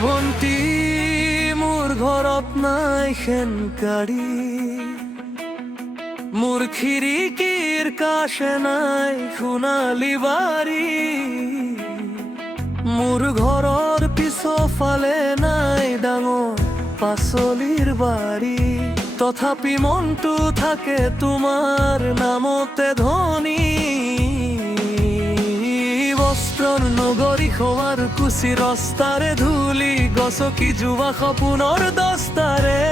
ভন্টি মোৰ ঘৰত নাই সেন গাড়ী, মোৰ খিৰিকীৰ কাষে নাই সোণালী বাৰী, মোৰ ঘৰৰ পিছফালে নাই ডাঙৰ পাচলিৰ বাৰী, তথাপি মনটো থাকে তোমাৰ নামতে ধনী। বস্ত্ৰৰ নগৰী শুৱালকুছি ৰাস্তাৰে ধূলি গছকি যোৱা সপোনৰ দস্তাৰে,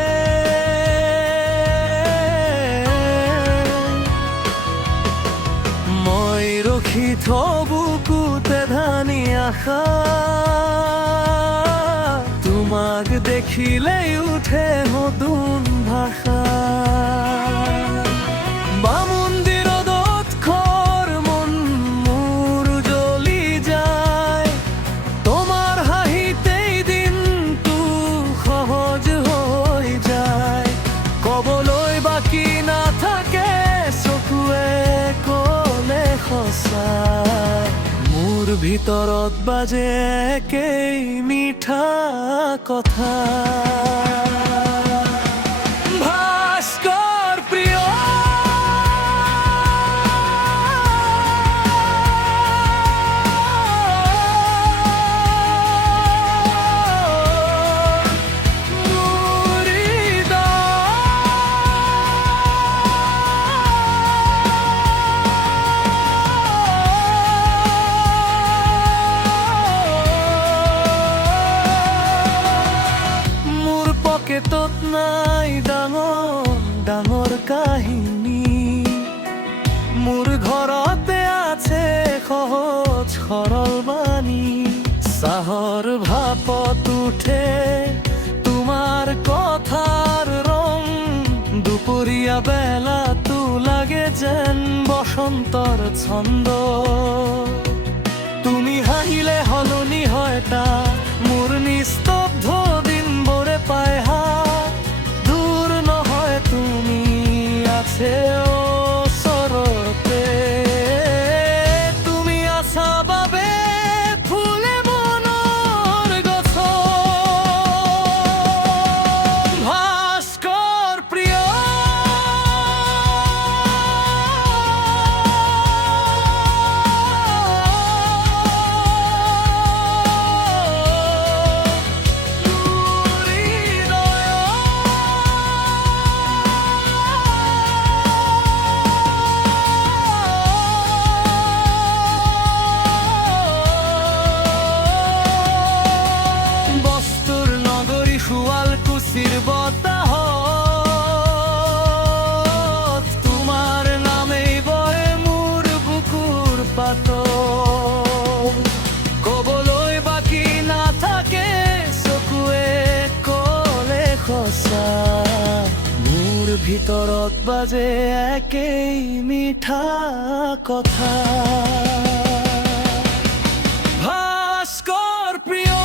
মই ৰখি থওঁ বুকুতে ধানি আশা, তোমাক দেখিলেই উঠে নতুন ভাষা। মন্দিৰত ঘৰ মন মোৰ জ্বলি যায়, তোমাৰ হাঁহিতেই দিনটো সহজ হৈ যায়, কবলৈ বাকী নাথাকে চকুৱে কলে সঁচাই, মোৰ ভিতৰত বাজে একেই মিঠা কথা। ভাস্কৰ প্ৰিয় পকেটত নাই ডাঙৰ ডাঙৰ কাহিনী, মোৰ ঘৰতে আছে সহজ সৰল বাণী, চাহৰ ভাপত উঠে তোমাৰ কথাৰ ৰং, দুপৰীয়া বেলাটো লাগে যেন বসন্তৰ ছন্দ, তুমি হাঁহিলে সলনি হয় তাত মোৰ নিস্তব্ধ দিনবোৰে পায় হাত, দূৰ নহয় তুমি আছে ওচৰতে, তুমি আছা বাবে ফুলে মনৰ গছত। ভাস্কৰ প্ৰিয় শুৱালকুছিৰ বতাহত তোমাৰ নামেই বৰে মোৰ বুকুৰ পাতত, কবলৈ বাকী নাথাকে চকুৱে কলে সঁচা, মোৰ ভিতৰত বাজে একেই মিঠা কথা। ভাস্কৰ প্ৰিয়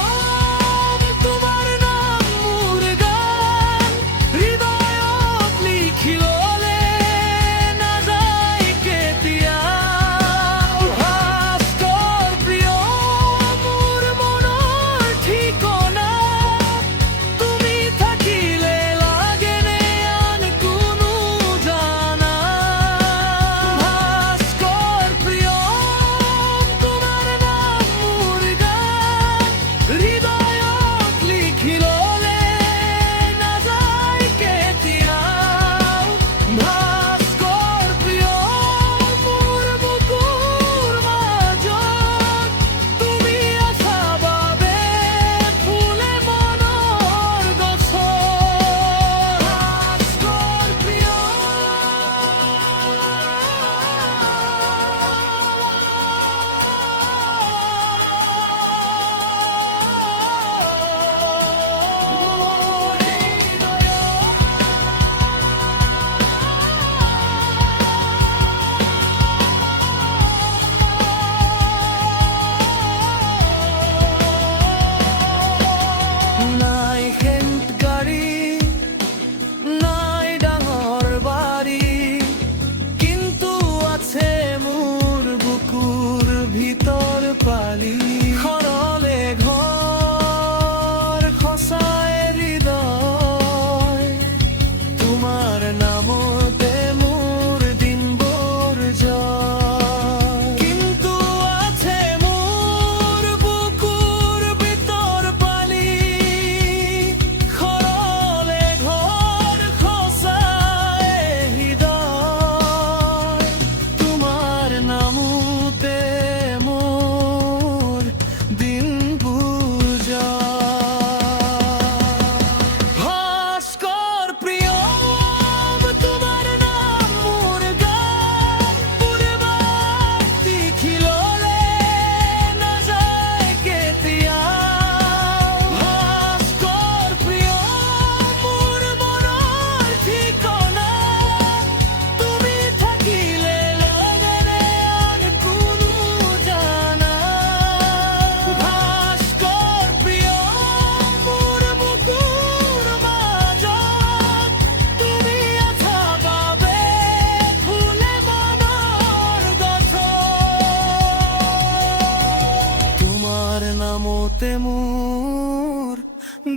নামতে মোৰ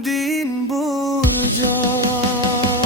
দিনবোৰ যায়।